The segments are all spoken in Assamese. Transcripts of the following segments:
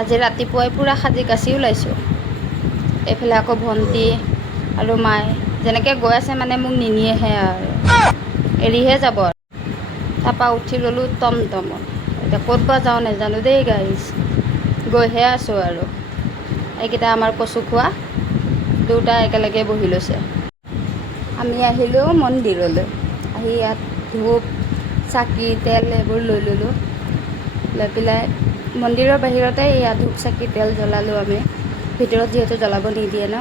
আজি ৰাতিপুৱাই পূৰা সাজি কাচি ওলাইছোঁ। এইফালে আকৌ ভণ্টি আৰু মায়ে যেনেকৈ গৈ আছে মানে মোক নিনিয়েহে আৰু এৰিহে যাব। তাৰপৰা উঠি ল'লোঁ টমটমত। এতিয়া ক'ত বা যাওঁ নাজানো দেই গাইজ, গৈহে আছোঁ আৰু। এইকেইটা আমাৰ কচু খোৱা দুটা একেলগে বহি লৈছে। আমি আহিলোঁ মন্দিৰলৈ, আহি ইয়াত ধূপ চাকি তেল এইবোৰ লৈ ল'লোঁ। লৈ পেলাই মন্দিৰৰ বাহিৰতে ইয়াত ধূপ চাকি তেল জ্বলালোঁ আমি, ভিতৰত যিহেতু জ্বলাব নিদিয়ে ন।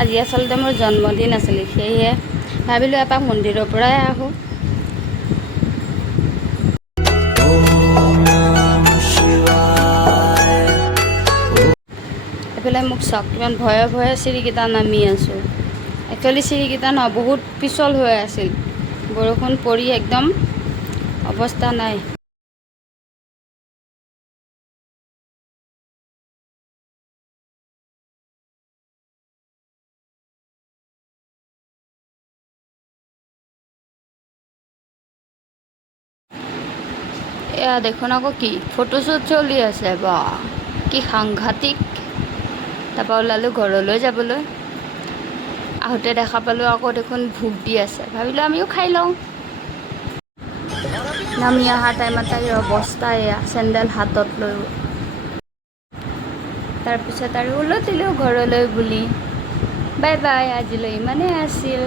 আজি আচলতে মোৰ জন্মদিন আছিল, সেয়েহে ভাবিলোঁ এপাক মন্দিৰৰ পৰাই আহোঁ। এইফালে মোক চাওক কিমান ভয়ে ভয়ে চিৰিকেইটা নামি আছোঁ। একচুৱেলি চিৰিকেইটা নহয়, বহুত পিছল হৈ আছিল, বৰষুণ পৰি একদম অৱস্থা নাই। এয়া দেখোন আকৌ কি ফটোশ্বুট চলি আছে, বা কি সাংঘাতিক। তাৰপৰা ওলালোঁ ঘৰলৈ যাবলৈ। আহোঁতে দেখা পালোঁ আকৌ দেখোন ভোগ দি আছে, ভাবিলোঁ আমিও খাই লওঁ। নামি অহা টাইমত তাইৰ অৱস্থা এয়া, চেণ্ডেল হাতত লৈ। তাৰপিছত আৰু উলটিলোঁ ঘৰলৈ বুলি। বাই বাই, আজিলৈ ইমানেই আছিল।